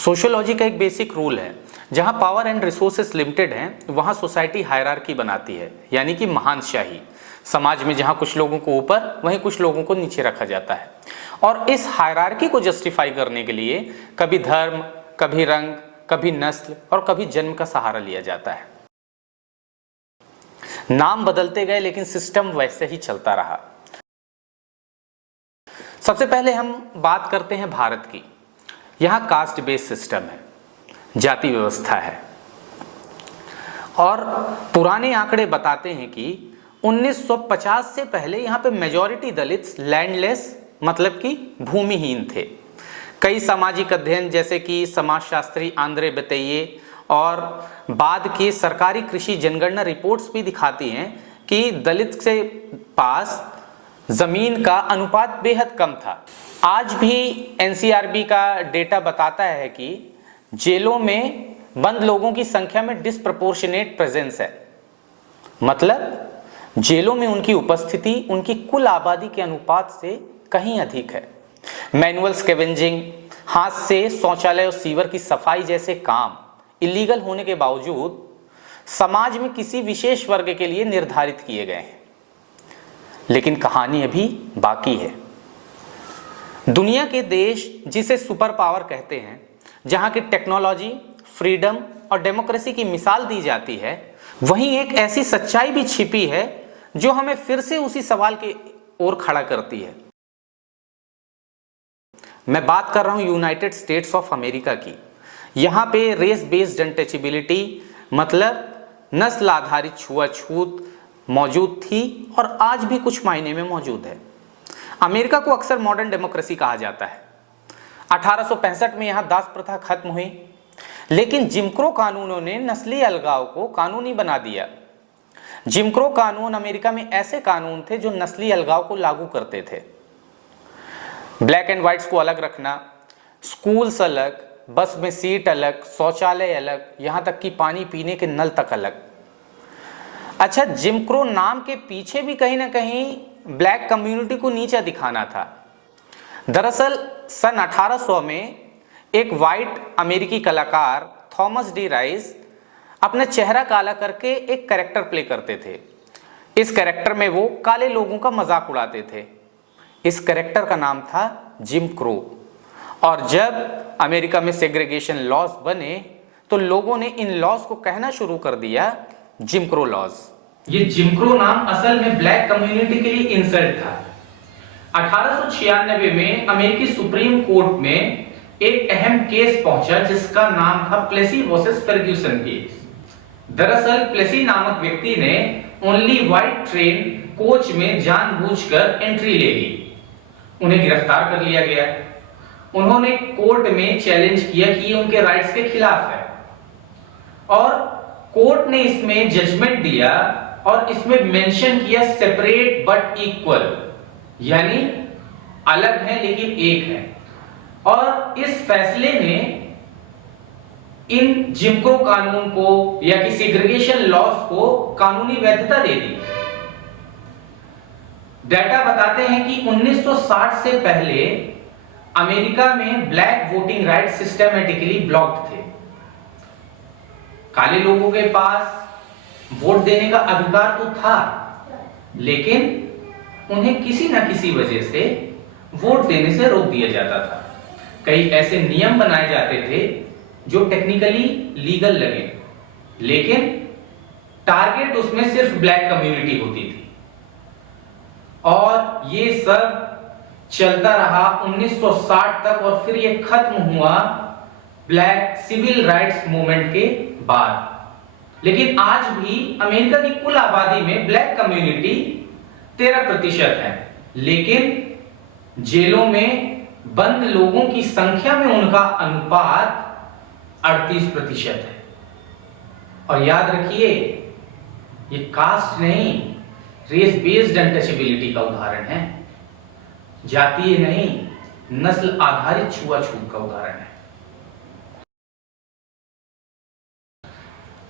Sociology का एक basic rule है, जहां पावर एंड रिसोर्सेस लिमिटेड हैं वहां सोसाइटी हायरार्की बनाती है, यानी कि महानशाही। समाज में जहां कुछ लोगों को ऊपर वहीं कुछ लोगों को नीचे रखा जाता है, और इस हायरार्की को जस्टिफाई करने के लिए कभी धर्म, कभी रंग, कभी नस्ल और कभी जन्म का सहारा लिया जाता है। नाम बदलते गए लेकिन सिस्टम वैसे ही चलता रहा। सबसे पहले हम बात करते हैं भारत की। यहां कास्ट बेस्ड सिस्टम है, जाति व्यवस्था है, और पुराने आंकड़े बताते हैं कि 1950 से पहले यहां पे मेजॉरिटी दलित लैंडलेस मतलब कि भूमिहीन थे। कई सामाजिक अध्ययन जैसे कि समाजशास्त्री आंद्रे बतेये और बाद की सरकारी कृषि जनगणना रिपोर्ट्स भी दिखाती हैं कि दलित से पास जमीन का अनुपात बेहद कम था। आज भी एनसीआरबी का डेटा बताता है कि जेलों में बंद लोगों की संख्या में डिस्प्रपोर्शनेट प्रेजेंस है, मतलब जेलों में उनकी उपस्थिति उनकी कुल आबादी के अनुपात से कहीं अधिक है। मैनुअल स्कैवेंजिंग, हाथ से शौचालय और सीवर की सफाई जैसे काम इलीगल होने के बावजूद समाज में किसी विशेष वर्ग के लिए निर्धारित किए गए हैं। लेकिन कहानी अभी बाकी है। दुनिया के देश जिसे सुपर पावर कहते हैं, जहां की टेक्नोलॉजी, फ्रीडम और डेमोक्रेसी की मिसाल दी जाती है, वहीं एक ऐसी सच्चाई भी छिपी है जो हमें फिर से उसी सवाल की ओर खड़ा करती है। मैं बात कर रहा हूं यूनाइटेड स्टेट्स ऑफ अमेरिका की। यहां पे रेस बेस्ड अनटचेबिलिटी मतलब नस्ल आधारित छुआछूत मौजूद थी और आज भी कुछ मायने में मौजूद है। अमेरिका को अक्सर मॉडर्न डेमोक्रेसी कहा जाता है। 1865 में यहां दास प्रथा खत्म हुई, लेकिन जिम क्रो कानूनों ने नस्ली अलगाव को कानूनी बना दिया। जिम क्रो कानून अमेरिका में ऐसे कानून थे जो नस्ली अलगाव को लागू करते थे। ब्लैक एंड व्हाइट्स को अलग रखना, स्कूल्स अलग, बस में सीट अलग, शौचालय अलग, यहां तक कि पानी पीने के नल तक अलग। अच्छा, जिम क्रो नाम के पीछे भी कहीं ना कहीं ब्लैक कम्युनिटी को नीचा दिखाना था। दरअसल सन 1800 में एक वाइट अमेरिकी कलाकार थॉमस डी राइस अपना चेहरा काला करके एक कैरेक्टर प्ले करते थे। इस कैरेक्टर में वो काले लोगों का मजाक उड़ाते थे। इस कैरेक्टर का नाम था जिम क्रो। और जब अमेरिका में सेग्रीगेशन लॉज बने तो लोगों ने इन लॉज को कहना शुरू कर दिया जिम क्रो लॉज। ये जिम क्रो नाम असल में ब्लैक कम्युनिटी के लिए इंसल्ट था। 1896 में अमेरिकी सुप्रीम कोर्ट में एक अहम केस पहुंचा जिसका नाम था प्लेसी वर्सेस फर्ग्यूसन केस। दरअसल प्लेसी नामक व्यक्ति ने ओनली व्हाइट ट्रेन कोच में जानबूझकर एंट्री ले ली। उन्हें गिरफ्तार कर लिया गया। उन्होंने कोर्ट में चैलेंज किया कि ये उनके राइट्स के खिलाफ है, और कोर्ट ने इसमें जजमेंट दिया और इसमें मेंशन किया सेपरेट बट इक्वल, यानी अलग है लेकिन एक है। और इस फैसले ने इन जिम क्रो कानून को या कि सेग्रीगेशन लॉज को कानूनी वैधता दे दी। डाटा बताते हैं कि 1960 से पहले अमेरिका में black voting right systematically blocked थे। काले लोगों के पास वोट देने का अधिकार तो था, लेकिन उन्हें किसी ना किसी वजह से वोट देने से रोक दिया जाता था। कई ऐसे नियम बनाए जाते थे जो टेक्निकली लीगल लगे, लेकिन टारगेट उसमें सिर्फ ब्लैक कम्युनिटी होती थी। और ये सब चलता रहा 1960 तक, और फिर ये खत्म हुआ ब्लैक सिविल राइट्स मूवमेंट के बाद। लेकिन आज भी अमेरिका की कुल आबादी में ब्लैक कम्युनिटी 13% है, लेकिन जेलों में बंद लोगों की संख्या में उनका अनुपात 38% है। और याद रखिए, ये कास्ट नहीं, रेस बेस्ड अनटचेबिलिटी का उदाहरण है, जातीय नहीं, नस्ल आधारित छुआछूत का उदाहरण है।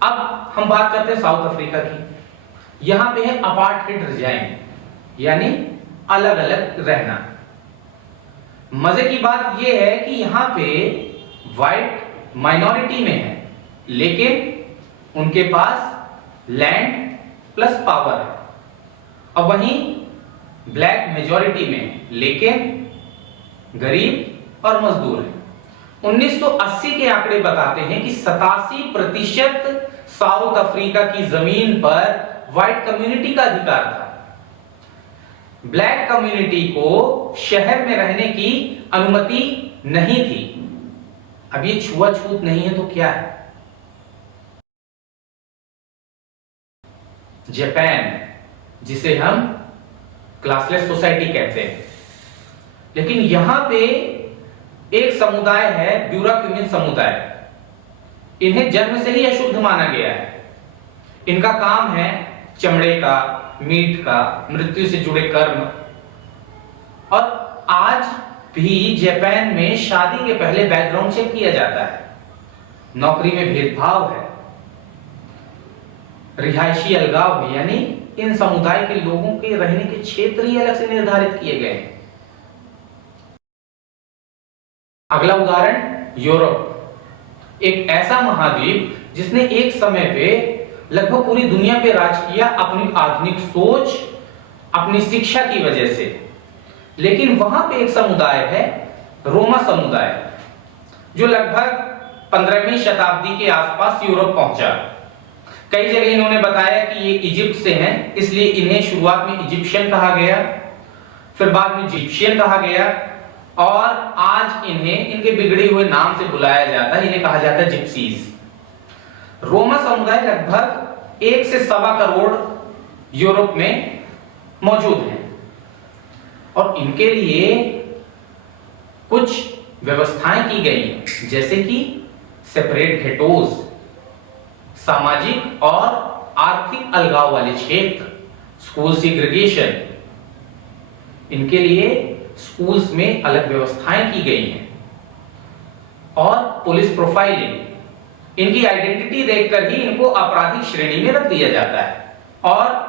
अब हम बात करते हैं साउथ अफ्रीका की। यहां पे है अपार्टहेड रिजाइम, यानी अलग अलग रहना। मजे की बात यह है कि यहां पे व्हाइट माइनॉरिटी में है, लेकिन उनके पास लैंड प्लस पावर है, और वहीं ब्लैक मेजॉरिटी में, लेकिन गरीब और मजदूर है। 1980 के आंकड़े बताते हैं कि 87% साउथ अफ्रीका की जमीन पर व्हाइट कम्युनिटी का अधिकार था। ब्लैक कम्युनिटी को शहर में रहने की अनुमति नहीं थी। अब ये छुआछूत नहीं है तो क्या है? जापान, जिसे हम क्लासलेस सोसाइटी कहते हैं, लेकिन यहां पे एक समुदाय है, ब्यूराक्यूमिन समुदाय। इन्हें जन्म से ही अशुद्ध माना गया है। इनका काम है चमड़े का, मीट का, मृत्यु से जुड़े कर्म। और आज भी जापान में शादी के पहले बैकग्राउंड चेक किया जाता है। नौकरी में भेदभाव है, रिहायशी अलगाव है, यानी इन समुदाय के लोगों के रहने के क्षेत्र ही अलग से निर्धारित किए गए हैं। अगला उदाहरण यूरोप, एक ऐसा महाद्वीप जिसने एक समय पे लगभग पूरी दुनिया पे राज किया अपनी आधुनिक सोच, अपनी शिक्षा की वजह से। लेकिन वहां पे एक समुदाय है, रोमा समुदाय, जो लगभग 15वीं शताब्दी के आसपास यूरोप पहुंचा। कई जगह इन्होंने बताया कि ये इजिप्ट से हैं, इसलिए इन्हें शुरुआत में इजिप्शियन कहा गया, फिर बाद में इजिप्शियन कहा गया, और आज इन्हें इनके बिगड़े हुए नाम से बुलाया जाता है। इन्हें कहा जाता है जिप्सीज। रोमा समुदाय लगभग 1 से 1.25 करोड़ यूरोप में मौजूद है, और इनके लिए कुछ व्यवस्थाएं की गई हैं, जैसे कि सेपरेट घेटोज, सामाजिक और आर्थिक अलगाव वाले क्षेत्र, स्कूल सेग्रीगेशन। इनके लिए स्कूल्स में अलग व्यवस्थाएं की गई हैं, और पुलिस प्रोफाइलिंग। इनकी आइडेंटिटी देखकर ही इनको आपराधिक श्रेणी में रख दिया जाता है। और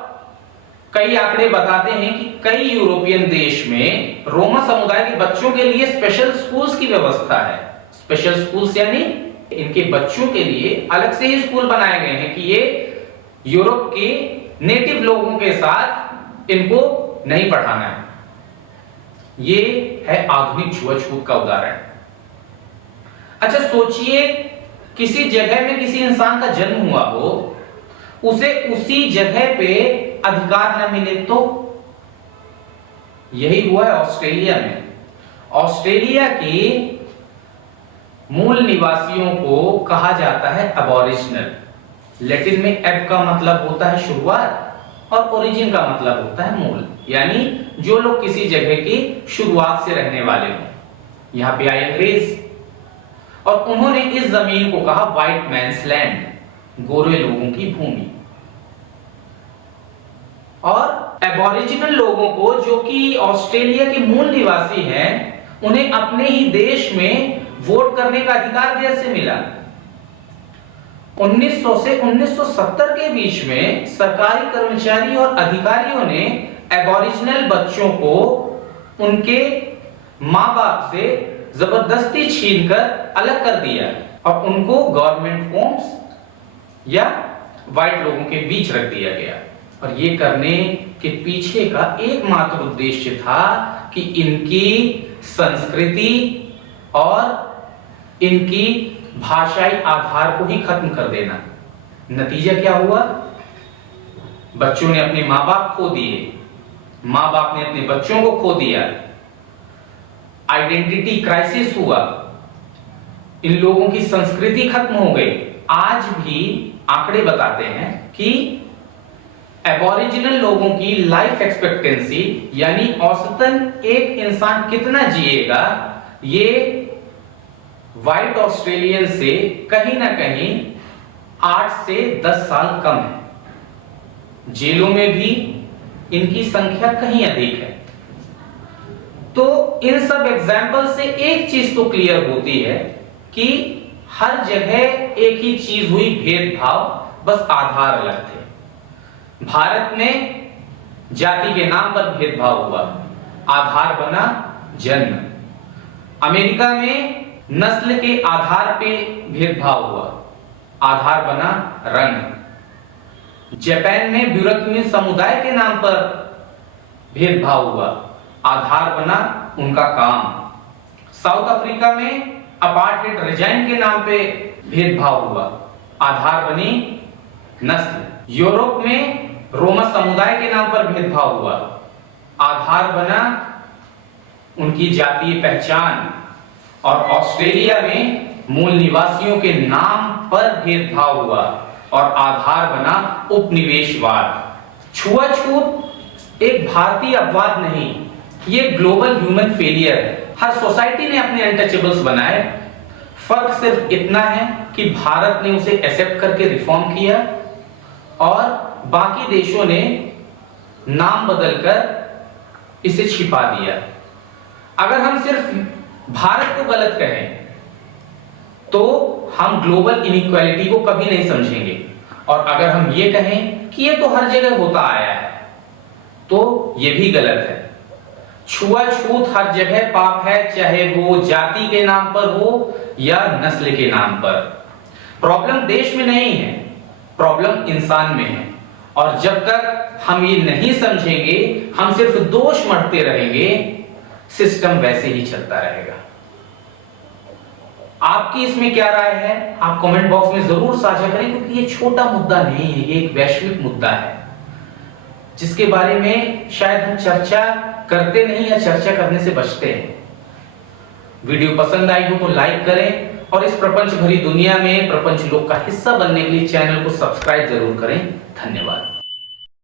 कई आंकड़े बताते हैं कि कई यूरोपियन देश में रोमा समुदाय के बच्चों के लिए स्पेशल स्कूल्स की व्यवस्था है। स्पेशल स्कूल्स यानी इनके बच्चों के लिए अलग से ही स्कूल बनाए गए हैं कि ये यूरोप के नेटिव लोगों के साथ इनको नहीं पढ़ाना है। ये है आधुनिक छुआछूत का उदाहरण। अच्छा, सोचिए किसी जगह में किसी इंसान का जन्म हुआ हो, उसे उसी जगह पे अधिकार न मिले तो? यही हुआ है ऑस्ट्रेलिया में। ऑस्ट्रेलिया के मूल निवासियों को कहा जाता है अबोरिजिनल। लैटिन में एब का मतलब होता है शुरुआत, और ओरिजिन का मतलब होता है मूल, यानी जो लोग किसी जगह की शुरुआत से रहने वाले हों। यहां पे आए अंग्रेज, और उन्होंने इस जमीन को कहा व्हाइट मैन्स लैंड, गोरे लोगों की भूमि। और एबोरिजिनल लोगों को, जो कि ऑस्ट्रेलिया के मूल निवासी हैं, उन्हें अपने ही देश में वोट करने का अधिकार देर से मिला। 1900 से 1970 के बीच में सरकारी कर्मचारी और अधिकारियों ने एबोरिजिनल बच्चों को उनके मां बाप से जबरदस्ती छीनकर अलग कर दिया, और उनको गवर्नमेंट होम्स या व्हाइट लोगों के बीच रख दिया गया। और ये करने के पीछे का एकमात्र उद्देश्य था कि इनकी संस्कृति और इनकी भाषाई आधार को ही खत्म कर देना। नतीजा क्या हुआ? बच्चों ने अपने मां बाप खो दिए, मां बाप ने अपने बच्चों को खो दिया, आइडेंटिटी क्राइसिस हुआ, इन लोगों की संस्कृति खत्म हो गई। आज भी आंकड़े बताते हैं कि एबोरिजिनल लोगों की लाइफ एक्सपेक्टेंसी, यानी औसतन एक इंसान कितना जिएगा, ये व्हाइट ऑस्ट्रेलियन से कहीं ना कहीं 8 से 10 साल कम है। जेलों में भी इनकी संख्या कहीं अधिक है। तो इन सब एग्जाम्पल से एक चीज तो क्लियर होती है कि हर जगह एक ही चीज हुई, भेदभाव, बस आधार अलग थे। भारत में जाति के नाम पर भेदभाव हुआ, आधार बना जन्म। अमेरिका में नस्ल के आधार पे भेदभाव हुआ, आधार बना रंग। जापान में ब्यूरोक्रेसी समुदाय के नाम पर भेदभाव हुआ, आधार बना उनका काम। साउथ अफ्रीका में अपार्टहेड रेजिम के नाम पे भेदभाव हुआ, आधार बनी नस्ल। यूरोप में रोमा समुदाय के नाम पर भेदभाव हुआ, आधार बना उनकी जातीय पहचान। और ऑस्ट्रेलिया में मूल निवासियों के नाम पर भेदभाव हुआ और आधार बना उपनिवेशवाद। छुआछूत एक भारतीय अपवाद नहीं, ये ग्लोबल ह्यूमन फेलियर है। हर सोसाइटी ने अपने अनटचेबल्स बनाए, फर्क सिर्फ इतना है कि भारत ने उसे एक्सेप्ट करके रिफॉर्म किया और बाकी देशों ने नाम बदलकर इसे छिपा दिया। अगर हम सिर्फ भारत को गलत कहें तो हम ग्लोबल इनइक्वालिटी को कभी नहीं समझेंगे, और अगर हम ये कहें कि ये तो हर जगह होता आया है तो ये भी गलत है। छुआछूत हर जगह पाप है, चाहे वो जाति के नाम पर हो या नस्ल के नाम पर। प्रॉब्लम देश में नहीं है, प्रॉब्लम इंसान में है, और जब तक हम ये नहीं समझेंगे, हम सिर्फ दोष मढ़ते रहेंगे, सिस्टम वैसे ही चलता रहेगा। आपकी इसमें क्या राय है, आप कमेंट बॉक्स में जरूर साझा करें, क्योंकि ये छोटा मुद्दा नहीं है, ये एक वैश्विक मुद्दा है जिसके बारे में शायद हम चर्चा करते नहीं या चर्चा करने से बचते हैं। वीडियो पसंद आई हो तो लाइक करें और इस प्रपंच भरी दुनिया में प्रपंच लोक का हिस्सा बनने के लिए चैनल को सब्सक्राइब जरूर करें। धन्यवाद।